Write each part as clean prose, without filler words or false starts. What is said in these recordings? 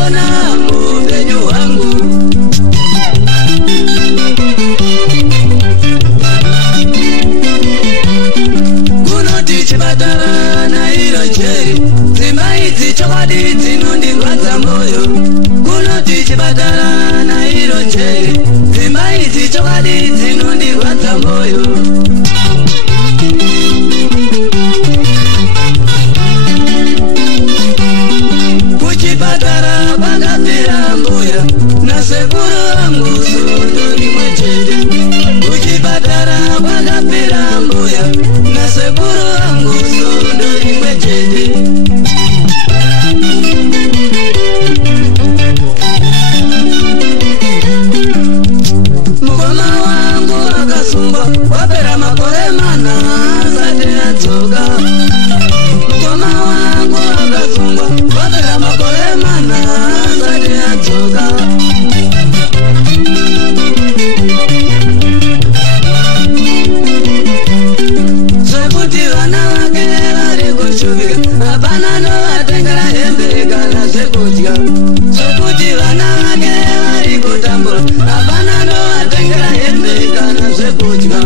ndakona mupenyu wangu. Kunoti chipatara nairo jeri, dzimba idzi chokwadi dzinondirwadza moyo. Kunoti chipatara nairo jeri, dzimba idzi chokwadi dzinondirwadza moyo. Kuchipatara kwakapera mbuya nasekuru vangu sondo rimwe chete. Kuchipatara kwakapera mbuya nasekuru vangu sondo rimwe chete. Mukoma wangu akasungwa wapera makore mana asati adzoka. Mukoma wangu akasungwa wapera makore mana asati adzoka. Zvekuti vana vake vari kushuvika hapana novatengera hembe kana zvekudya. Zvekuti vana vake vari kutambura hapana novatengera hembe kana zvekudya.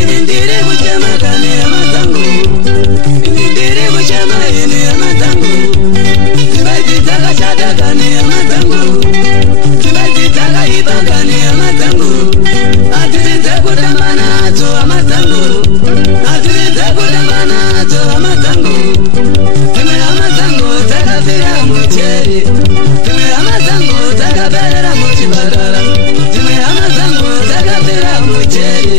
Ini ndiri kuchema kani amadzangu. Ini ndiri kuchema ini amadzangu. Dzimbaidzi dzakashata kani amadzangu. Dzimbaidzi dzakaipa kani amadzangu. Hadziri dzekutamba nadzo amadzangu. Hadziri dzekutamba nadzo amadzangu. Dzimwe amadzangu dzakapera mucheri. Dzimwe amadzangu dzakaperera muchipatara. Dzimwe amadzangu dzakapera mucheri.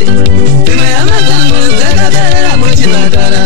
Dzimwe amadzangu dzakaperera muchipatara.